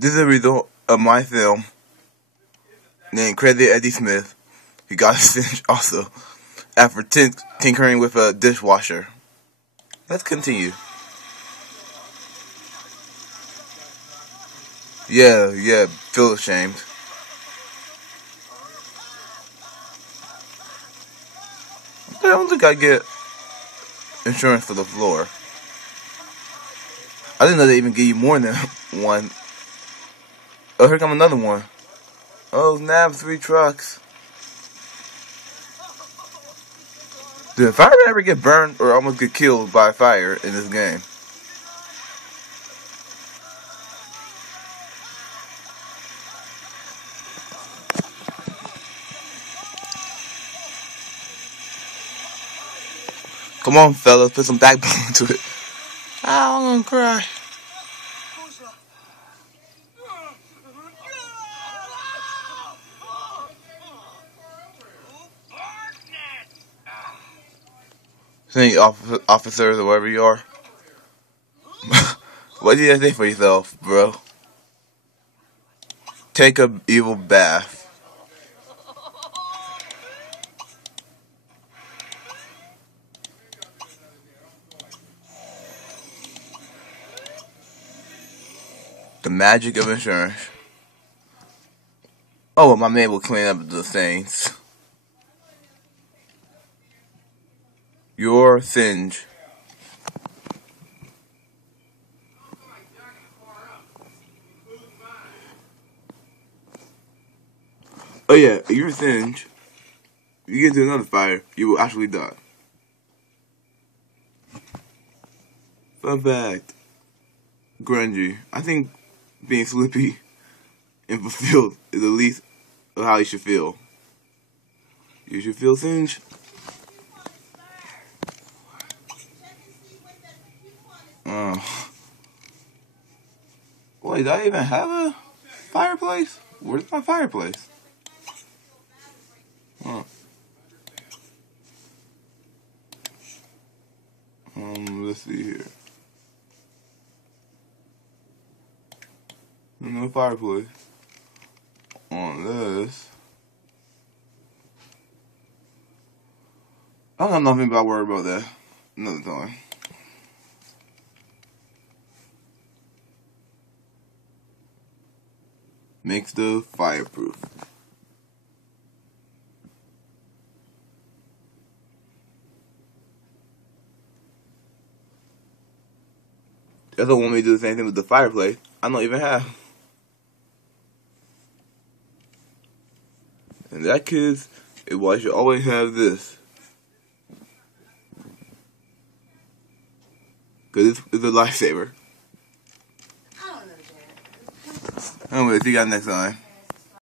This is a result of my film named Credit Eddie Smith. He got a cinch also after tinkering with a dishwasher. Let's continue. Yeah, feel ashamed. I don't think I get insurance for the floor. I didn't know they even give you more than one. Oh, here come another one. Oh, snap, 3 trucks. Did a fireman ever get burned or almost get killed by fire in this game? Come on, fellas, put some backbone to it. I'm gonna cry. Thank you, officers or whatever you are. What do you think for yourself, bro? Take a evil bath. The magic of insurance. Oh, well, my man will clean up the things. Your singe. Oh yeah, your singe. You get into another fire, you will actually die. Fun fact. Grungy. I think being slippy and fulfilled is the least of how you should feel. You should feel singe. Wait, do I even have a fireplace? Where's my fireplace? Huh. Let's see here. No fireplace. On this. I don't have nothing about worry about that. Another time. Makes the fireproof. That's don't want me to do the same thing with the fireplace. I don't even have. And that, kids, is why you should always have this. Because it's a lifesaver. I don't know, Jared. Anyway, see you guys next time.